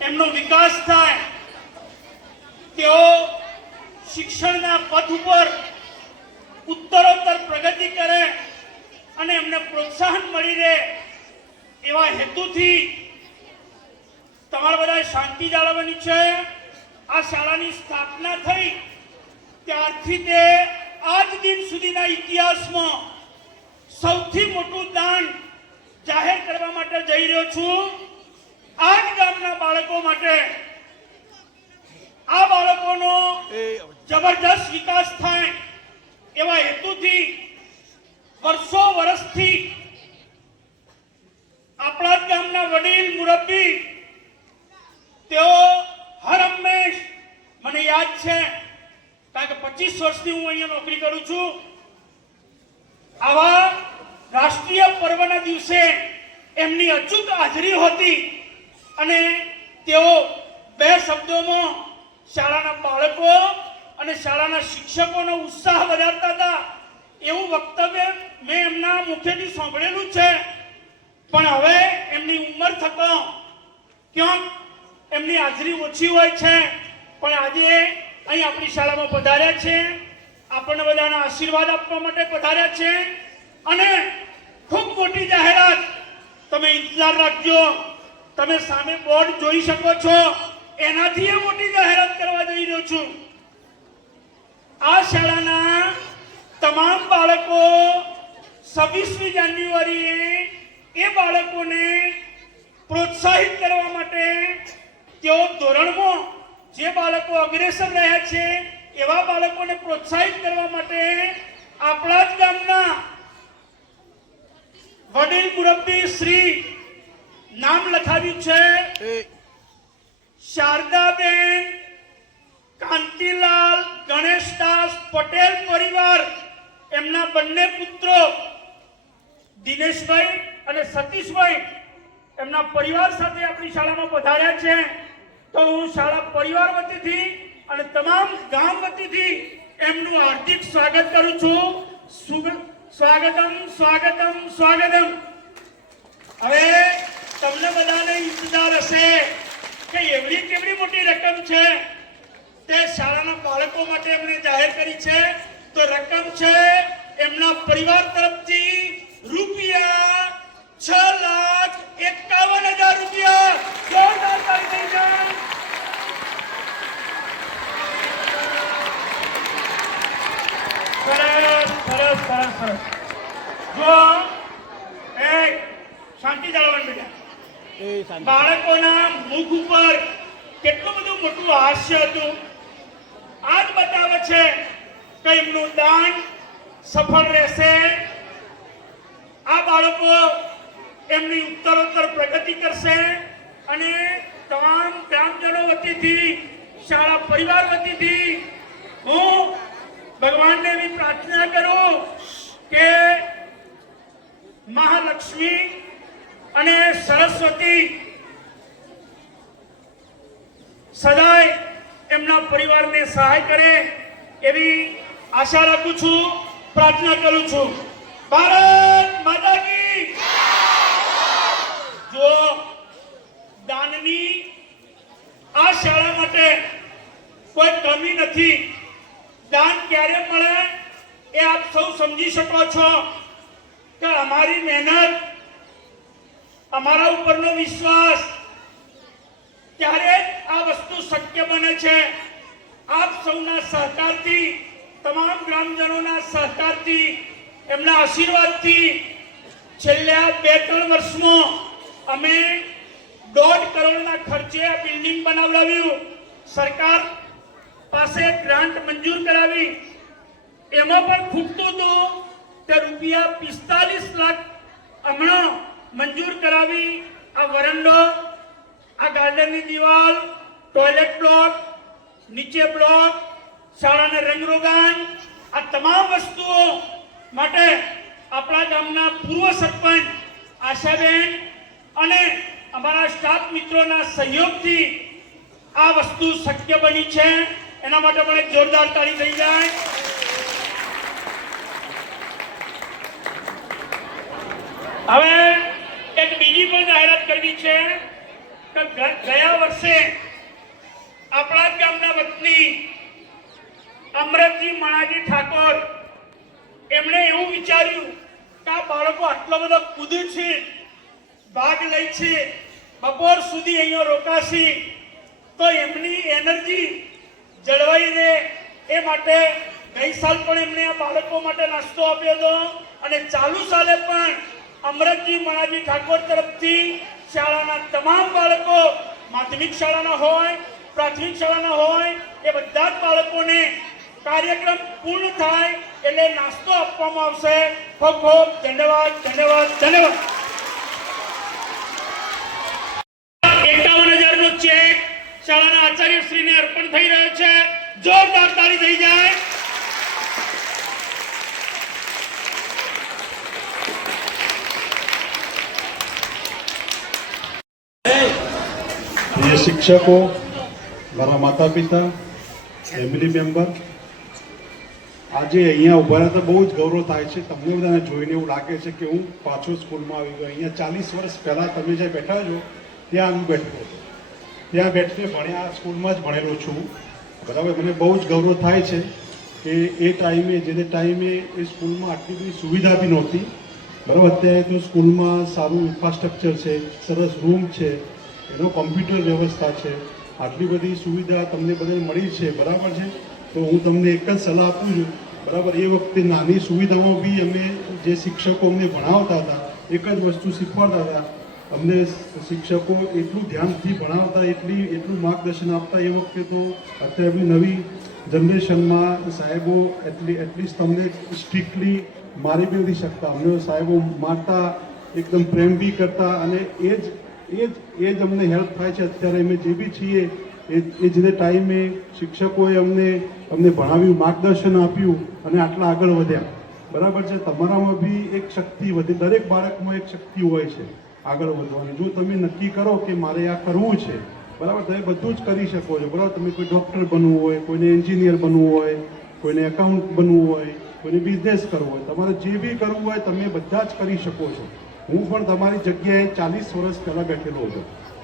એમનો વિકાસ થાય, તેઓ શિક્ષણના પથ ઉપર ઉત્તરોત્તર પ્રગતિ કરે અને એમને પ્રોત્સાહન મળી રહે એવા હેતુથી તમારા બધા શાંતિ જાળવવાની છે. આ શાળાની સ્થાપના થઈ ત્યારથી તે આજ દિન સુધીના ઇતિહાસમાં સૌથી મોટું દાન જાહેર કરવા માટે જઈ રહ્યો છું. આ જ ગામના બાળકો માટે, આ બાળકોનો જબરજસ્ત વિકાસ થાય એવા હેતુથી વર્ષો વર્ષથી આપણા જ ગામના વડીલ મુરબ્બી તેઓ હર હંમેશ, મને યાદ છે કારણ કે 25 વર્ષથી હું અહીંયા નોકરી કરું છું, આવા રાષ્ટ્રીય પર્વના દિવસે એમની અચૂક હાજરી હોતી અને તેઓ બે શબ્દોમાં શાળાના બાળકો અને શાળાના શિક્ષકોનો ઉત્સાહ વધારતા હતા. એવું વક્તવ્ય મેં એમના મુખેથી સાંભળેલું છે. પણ હવે એમની ઉંમર થતો ક્યાંક એમની હાજરી ઓછી હોય છે, પણ આજે અહીં આપણી શાળામાં પધાર્યા છે, આપણને બધાના આશીર્વાદ આપવા માટે પધાર્યા છે. અને ખૂબ મોટી જાહેરાત, તમે ઇંતજાર રાખજો, તમે સામે બોર્ડ જોઈ શકો છો, એનાથી એ મોટી જાહેરાત કરવા જઈ રહ્યો છું. આ શાળાના તમામ બાળકો 26મી જાન્યુઆરીએ એ બાળકોને પ્રોત્સાહિત કરવા માટે, તેઓ ધોરણમાં જે બાળકો અગ્રેસર રહ્યા છે એવા બાળકોને પ્રોત્સાહિત કરવા માટે આપણા જ ગામના વડીલ મુરબ્બી શ્રી નામ લખાવ્યું છે શારદાબેન કાંતિલાલ ગણેશદાસ પટેલ પરિવાર. એમના બંને પુત્રો દિનેશભાઈ અને સતીશભાઈ એમના પરિવાર સાથે આપણી શાળામાં પધાર્યા છે. તો હું શાળા પરિવાર વતીથી અને તમામ ગામ વતીથી એમનું હાર્દિક સ્વાગત કરું છું. સ્વાગતમ સ્વાગતમ સ્વાગતમ. હવે તમને બધાને ઇંતજાર હશે કે એવડી કેવડી મોટી રકમ છે તે શાળાના બાળકો માટે એમણે જાહેર કરી છે. તો રકમ છે એમના પરિવાર તરફથી રૂપિયા 6,51,000 રૂપિયા. જોરદાર તાળી થઈ જાય. સરસ સરસ સરસ સરસ. જો એ શાંતિ જાળવવાનું બેટા, બાળકોના મુખ ઉપર કેટલું બધું મોટું હાસ્ય હતું. આ જ બતાવે છે કે એમનું દાન સફળ રહેશે. આ બાળકો એમની ઉત્તરોત્તર પ્રગતિ કરશે અને તમામ ગ્રામજનો વતીથી, શાળા પરિવાર વતીથી હું ભગવાનને એવી પ્રાર્થના કરું કે મહાલક્ષ્મી અને સરસ્વતી સદાય એમના પરિવારને સહાય કરે એવી આશા રાખું છું, પ્રાર્થના કરું છું. ભારત માતા કી. જો દાનની આ શાળા માટે કોઈ કમી નથી. દાન ક્યારે મળે એ આપ સૌ સમજી શકો છો કે અમારી મહેનત, અમારા ઉપરનો વિશ્વાસ, ત્યારે આ વસ્તુ શક્ય બને છે. આપ સૌના સહકારથી, તમામ ગ્રામજનોના સહકારથી, એમના આશીર્વાદથી છેલ્લા 2-3 વર્ષમાં અમે 1.5 કરોડના ખર્ચે આ બિલ્ડિંગ બનાવડાવ્યું. સરકાર પાસે ગ્રાન્ટ મંજૂર કરાવી. એમાં પણ ખૂટતું હતું તે રૂપિયા 45 લાખ હમણાં મંજૂર કરાવી. આ વરંડો, આ ગાર્ડનની દિવાલ, ટોયલેટ બ્લોક, નીચે બ્લોક, શાળાને રંગરોગાન, આ તમામ વસ્તુઓ માટે આપણા ગામના પૂર્વ સરપંચ આશાબેન અને અમારા સ્ટાફ મિત્રોના સહયોગથી આ વસ્તુ શક્ય બની છે. એના માટે પણ એક જોરદાર તાળી થઈ જાય. હવે એક બીજી પણ જાહેરાત કરવી છે કે ગયા વર્ષે આપણા જ ગામના વતની અમરતજી મણાજી ઠાકોર એમણે એવું વિચાર્યું કે આ બાળકો આટલો બધો કૂદે છે, ભાગ લે છે, બપોર સુધી અહીંયા રોકાશે તો એમની એનર્જી જળવાઈ રહે એ માટે ગઈ સાલ પણ એમણે આ બાળકો માટે નાસ્તો આપ્યો હતો અને ચાલુ સાલે પણ અમરતજી મણાજી ઠાકોર તરફથી શાળાના તમામ બાળકો માધ્યમિક શાળાના હોય, પ્રાથમિક શાળાના હોય એ બધા જ બાળકોને કાર્યક્રમ પૂર્ણ થાય એટલે નાસ્તો આપવામાં આવશે. ખૂબ ખૂબ ધન્યવાદ, ધન્યવાદ, ધન્યવાદ. 51,000 નો ચેક શાળાના આચાર્યશ્રીને અર્પણ થઈ રહ્યો છે. જોરદાર તાળી થઈ જાય. પ્રિય શિક્ષકો, મારા માતા પિતા, ફેમિલી મેમ્બર, આજે અહીંયા ઉભા રહેતા બહુ જ ગૌરવ થાય છે. તમને બધાને જોઈને એવું લાગે છે કે હું પાછો સ્કૂલમાં આવી ગયો. અહીંયા 40 વર્ષ પહેલાં તમે જ્યાં બેઠા છો ત્યાં હું બેઠો હતો. ત્યાં બેઠીને ભણ્યા, સ્કૂલમાં જ ભણેલો છું. બરાબર, મને બહુ જ ગૌરવ થાય છે કે એ ટાઈમે જે ટાઈમે એ સ્કૂલમાં આટલી બધી સુવિધા બી નહોતી. બરાબર, અત્યારે તો સ્કૂલમાં સારું ઇન્ફ્રાસ્ટ્રક્ચર છે, સરસ રૂમ છે, એનો કોમ્પ્યુટર વ્યવસ્થા છે, આટલી બધી સુવિધા તમને બધાને મળી છે. બરાબર છે, તો હું તમને એક જ સલાહ આપું છું. બરાબર, એ વખતે નાની સુવિધામાં બી અમે જે શિક્ષકો અમને ભણાવતા હતા એક જ વસ્તુ શીખવાડતા હતા. અમને શિક્ષકો એટલું ધ્યાનથી ભણાવતા, એટલું માર્ગદર્શન આપતા. એ વખતે તો અત્યારે નવી જનરેશનમાં સાહેબો એટલીસ્ટ તમને સ્ટ્રિક્ટલી મારી બી નથી શકતા. અમને સાહેબો મારતા, એકદમ પ્રેમ બી કરતા અને એ જ અમને હેલ્પ થાય છે. અત્યારે અમે જે બી છીએ એ જે ટાઈમે શિક્ષકોએ અમને ભણાવ્યું, માર્ગદર્શન આપ્યું અને આટલા આગળ વધ્યા. બરાબર છે, તમારામાં બી એક શક્તિ વધી, દરેક બાળકમાં એક શક્તિ હોય છે આગળ વધવાની. જો તમે નક્કી કરો કે મારે આ કરવું છે, બરાબર, તમે બધું જ કરી શકો છો. બરાબર, તમે કોઈ ડૉક્ટર બનવું હોય, કોઈને એન્જિનિયર બનવું હોય, કોઈને એકાઉન્ટ બનવું હોય, કોઈને બિઝનેસ કરવો હોય, તમારે જે બી કરવું હોય તમે બધા જ કરી શકો છો. હું પણ તમારી જગ્યાએ 40 વર્ષ પહેલાં બેઠેલો હતો.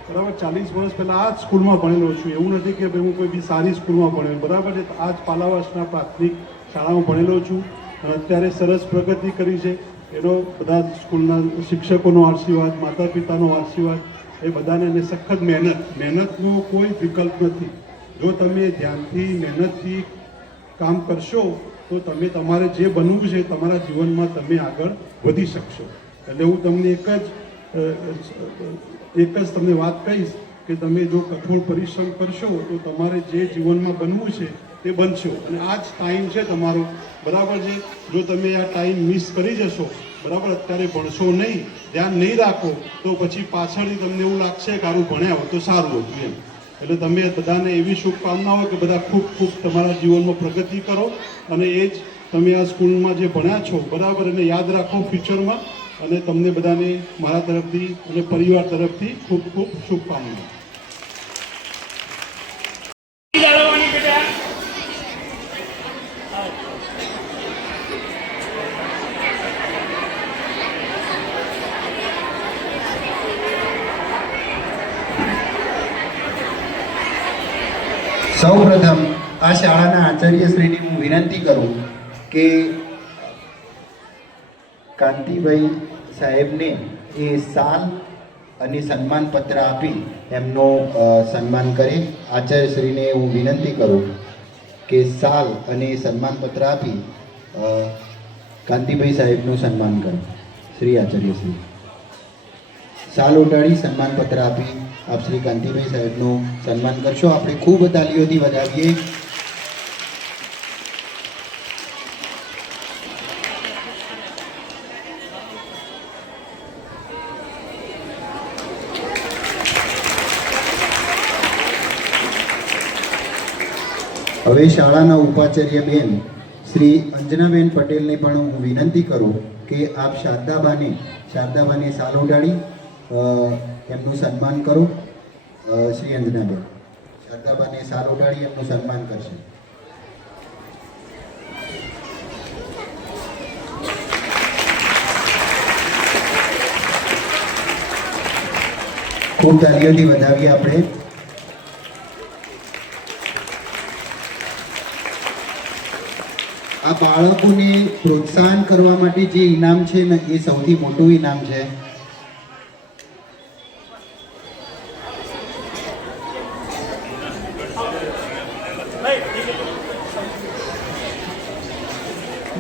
બરાબર, 40 વર્ષ પહેલાં આ જ સ્કૂલમાં ભણેલો છું. એવું નથી કે ભાઈ હું કોઈ બી સારી સ્કૂલમાં ભણેલો. બરાબર છે, આ જ પાલાવાસના પ્રાથમિક શાળામાં ભણેલો છું અને અત્યારે સરસ પ્રગતિ કરી છે. એનો બધા સ્કૂલના શિક્ષકોનો આશીર્વાદ, માતા પિતાનો આશીર્વાદ, એ બધાને અને સખત મહેનતનો કોઈ વિકલ્પ નથી. જો તમે ધ્યાનથી મહેનતથી કામ કરશો તો તમે તમારે જે બનવું છે તમારા જીવનમાં તમે આગળ વધી શકશો. એટલે હું તમને એક જ તમને વાત કહીશ કે તમે જો કઠોર પરિશ્રમ કરશો તો તમારે જે જીવનમાં બનવું છે તે બનશો. અને આ જ ટાઈમ છે તમારો. બરાબર છે, જો તમે આ ટાઈમ મિસ કરી જશો, બરાબર, અત્યારે ભણશો નહીં, ધ્યાન નહીં રાખો તો પછી પાછળથી તમને એવું લાગશે કે આનું ભણ્યા હોત તો સારું હતું એમ. એટલે તમે બધાને એવી શુભકામનાઓ કે બધા ખૂબ ખૂબ તમારા જીવનમાં પ્રગતિ કરો અને એ જ તમે આ સ્કૂલમાં જે ભણ્યા છો, બરાબર, એને યાદ રાખો ફ્યુચરમાં. અને તમને બધાને મારા તરફથી અને પરિવાર તરફથી ખૂબ ખૂબ શુભકામનાઓ. સૌપ્રથમ આ શાળાના આચાર્યશ્રીની હું વિનંતી કરું કે કાંતિભાઈ સાહેબને એ શાલ અને સન્માનપત્ર આપી એમનો સન્માન કરે. આચાર્યશ્રીને હું વિનંતી કરું કે શાલ અને સન્માનપત્ર આપી કાંતિભાઈ સાહેબનું સન્માન કરો. શ્રી આચાર્યશ્રી શાલ ઉડાડી સન્માનપત્ર આપી આપ શ્રી કાંતિભાઈ સાહેબનું સન્માન કરશો. આપણે ખૂબ તાલીઓથી વધાવીએ. હવે શાળાના ઉપાચાર્ય બેન શ્રી અંજનાબેન પટેલને પણ હું વિનંતી કરું કે આપ શારદાબાને શાલ ઉડાડી એમનું સન્માન કરો. શ્રી અંજનાબેન શારદાબાને શાલ ઉડાડી એમનું સન્માન કરશે. ખૂબ તાલીઓથી વધાવીએ આપણે. આ બાળકોને પ્રોત્સાહન કરવા માટે જે ઇનામ છે ને એ સૌથી મોટું ઇનામ છે.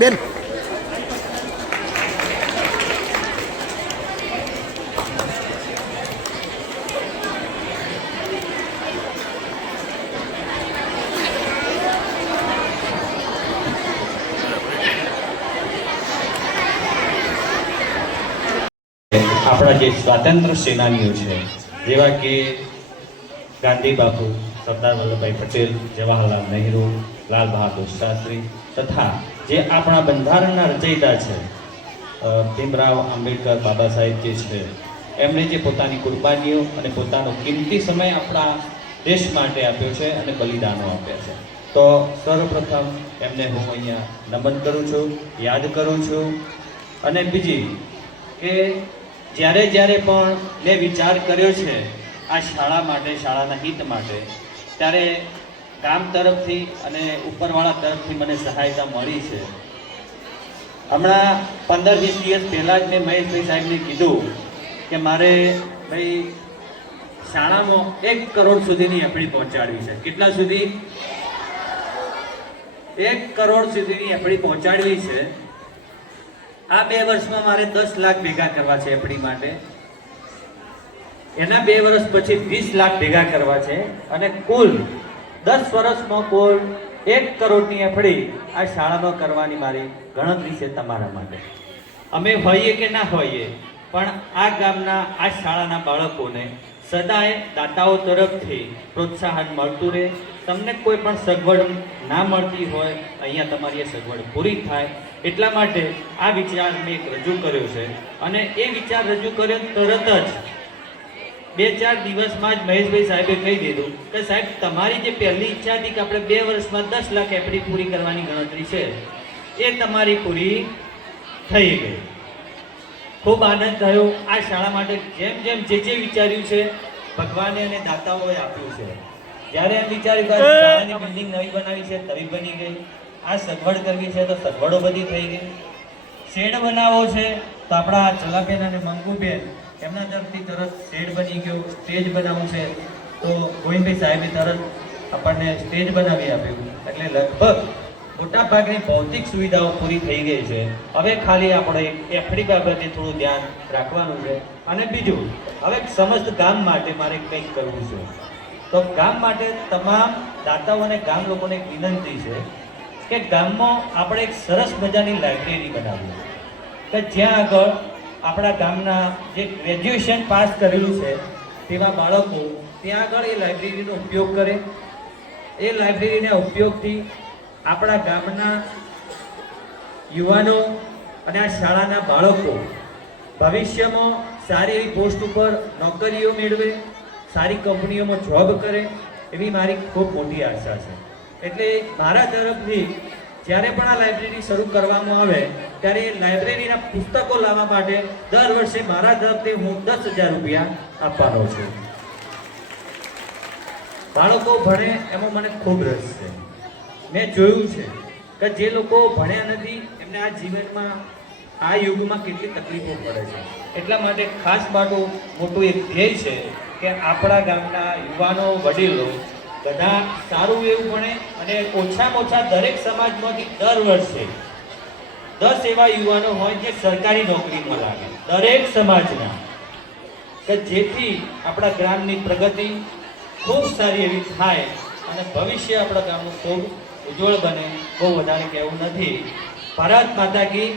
બેન આપણા જે સ્વાતંત્ર્ય સેનાનીઓ છે જેવા કે ગાંધી બાપુ, સરદાર વલ્લભભાઈ પટેલ, જવાહરલાલ નહેરુ, લાલ બહાદુર શાસ્ત્રી તથા જે આપણા બંધારણના રચયિતા છે ભીમરાવ આંબેડકર બાબા સાહેબ જે છે એમણે જે પોતાની કુરબાનીઓ અને પોતાનો કિંમતી સમય આપણા દેશ માટે આપ્યો છે અને બલિદાનો આપ્યા છે. તો સર્વપ્રથમ એમને હું અહીંયા નમન કરું છું, યાદ કરું છું. અને બીજી કે જ્યારે જ્યારે પણ મેં વિચાર કર્યો છે આ શાળા માટે, શાળાના હિત માટે, ત્યારે ગામ તરફથી અને ઉપરવાળા તરફથી મને સહાયતા મળી છે. હમણાં 15-20 દિવસ પહેલાં જ મેં મહેશભાઈ સાહેબને કીધું કે મારે ભાઈ શાળામાં 1 કરોડ સુધીની એફડી પહોંચાડવી છે. કેટલા સુધી? 1 કરોડ સુધીની એફડી પહોંચાડવી છે. આ 2 વર્ષમાં મારે 10 લાખ ભેગા કરવા છે એફડી માટે. એના 2 વર્ષ પછી 20 લાખ ભેગા કરવા છે અને કુલ 10 વર્ષમાં કુલ 1 કરોડની એફડી આ શાળામાં કરવાની મારી ગણતરી છે તમારા માટે. અમે હોઈએ કે ના હોઈએ પણ આ ગામના આ શાળાના બાળકોને સદાય દાતાઓ તરફથી પ્રોત્સાહન મળતું રહે. તમને કોઈ પણ સગવડ ના મળતી હોય અહીંયા તમારી એ સગવડ પૂરી થાય એટલા માટે આ વિચાર મેં એક રજૂ કર્યો છે. અને એ વિચાર રજૂ કર્યો તરત જ 2-4 દિવસમાં જ મહેશભાઈ સાહેબે કહી દીધું કે સાહેબ તમારી જે પહેલી ઈચ્છા હતી કે આપણે 2 વર્ષમાં 10 લાખ એફડી પૂરી કરવાની ગણતરી છે એ તમારી પૂરી થઈ ગઈ. ખૂબ આનંદ થયો. આ શાળા માટે જેમ જેમ જે વિચાર્યું છે ભગવાને અને દાતાઓએ આપ્યું છે. જ્યારે એમ વિચાર્યું કે શાળાની બિલ્ડિંગ નવી બનાવી છે નવી બની ગઈ, આ સગવડ કરવી છે તો સગવડો બધી થઈ ગઈ, શેડ બનાવવો છે તો આપણા જલાબેન અને મંગુબેન એમના તરફથી તરત શેડ બની ગયો. સ્ટેજ બનાવવું છે તો ગોવિંદભાઈ સાહેબે તરત આપણને સ્ટેજ બનાવી આપ્યું. એટલે લગભગ મોટા ભાગની ભૌતિક સુવિધાઓ પૂરી થઈ ગઈ છે. હવે ખાલી આપણે એફડી બાબતે થોડું ધ્યાન રાખવાનું છે. અને બીજું, હવે સમસ્ત ગામ માટે મારે કંઈક કરવું છે. તો ગામ માટે તમામ દાતાઓ અને ગામ લોકોને એક વિનંતી છે કે ગામમાં આપણે એક સરસ મજાની લાઇબ્રેરી બનાવીએ કે જ્યાં આગળ આપણા ગામના જે ગ્રેજ્યુએશન પાસ કરેલું છે તેવા બાળકો ત્યાં આગળ એ લાઇબ્રેરીનો ઉપયોગ કરે. એ લાઇબ્રેરીના ઉપયોગથી આપણા ગામના યુવાનો અને આ શાળાના બાળકો ભવિષ્યમાં સારી એવી પોસ્ટ ઉપર નોકરીઓ મેળવે, સારી કંપનીઓમાં જોબ કરે એવી મારી ખૂબ મોટી આશા છે. એટલે મારા તરફથી જ્યારે પણ આ લાઇબ્રેરી શરૂ કરવામાં આવે ત્યારે લાઇબ્રેરીના પુસ્તકો લાવવા માટે દર વર્ષે મારા તરફથી હું 10,000 રૂપિયા આપવાનો છું. બાળકો ભણે એમાં મને ખૂબ રસ છે. મેં જોયું છે કે જે લોકો ભણ્યા નથી એમને આ જીવનમાં આ યુગમાં કેટલી તકલીફો પડે છે. એટલા માટે ખાસ મોટું એક ધ્યેય છે કે આપણા ગામના યુવાનો, વડીલો બધા સારું એવું ભણે અને ઓછામાં ઓછા દરેક સમાજમાંથી દર વર્ષે 10 એવા યુવાનો હોય જે સરકારી નોકરીમાં લાગે દરેક સમાજના, કે જેથી આપણા ગ્રામની પ્રગતિ ખૂબ સારી એવી થાય અને ભવિષ્ય આપણા ગામનું ખૂબ ઉજ્જવળ બને. બહુ વધારે કહેવું નથી. ભારત માતા કી